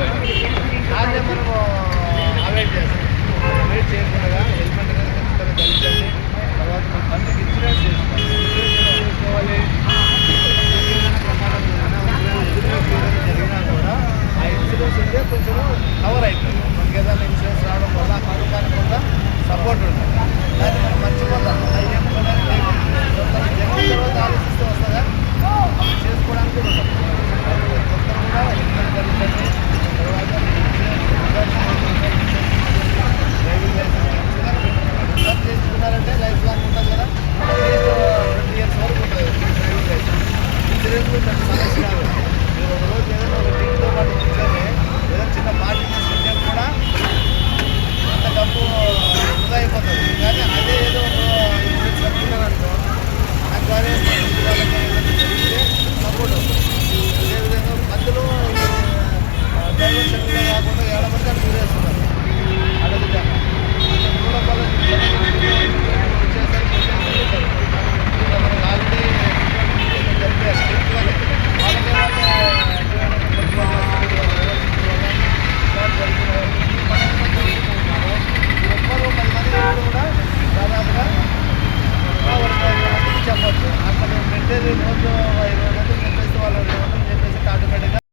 దాన్నే మనము అవాయిడ్ చేస్తాం. అవాయిడ్ చేయకుండా హెల్మెట్ అనేది ఖచ్చితంగా ధరించండి. తర్వాత మన బండికి ఇన్సూరెన్స్ చేసుకోవాలి. ఇన్సూరెన్స్ చేసుకోవాలి. ఏదైనా ప్రమాదం జరిగినా కూడా ఆ ఇన్సూరెన్స్ ఉంటే కొంచెం కవర్ అవుతుంది. మనకి ఏదైనా ఇన్సూరెన్స్ రావడం వల్ల ఆ కుటుంబానికి వల్ల సపోర్ట్ ఉంటుంది. దాన్ని మనం మర్చిపోతాం. అది చెప్పుకోవడానికి జగన్ తర్వాత ఆలోచిస్తే వస్తుందా అప్పుడు చేసుకోవడానికి కూడా ఉండదు. కొత్తలు కూడా హెల్మెట్ ధరించండి. తర్వాత డ్రైవింగ్ లైసెన్స్ చేసుకున్నారంటే లైఫ్ లాంగ్ ఉంటుంది కదా. 20 years వరకు ఉంటుంది డ్రైవింగ్ లైసెన్స్. ఇన్సూరెన్స్ కూడా పెద్ద సమస్య కాదు. మీరు ఒక రోజు ఏదైనా ఒక టీంతో పాటు కూర్చొని ఏదైనా చిన్న పార్టీ తీసుకుంటే కూడా అంత డబ్బు వృధా అయిపోతుంది. కానీ అదే ఏదో ఒక ఇన్సూరెన్స్ కట్టుకున్నారనుకో నాకు కానీ ఇంటి వాళ్ళకి ఏదైనా జరిగితే సపోర్ట్ అవుతుంది. అదేవిధంగా మధ్యలో డైవర్షన్లో కాకుండా ఏడమంటే అక్కడ దూరేస్తున్నారు. అడుగుతాను దూరం వల్ల వచ్చేసరికి మనకు ఆల్రెడీ జరిపారు. వాళ్ళకే కూడా దాదాపుగా 25 మందికి చెప్పచ్చు. అక్కడ పెట్టేది రోజు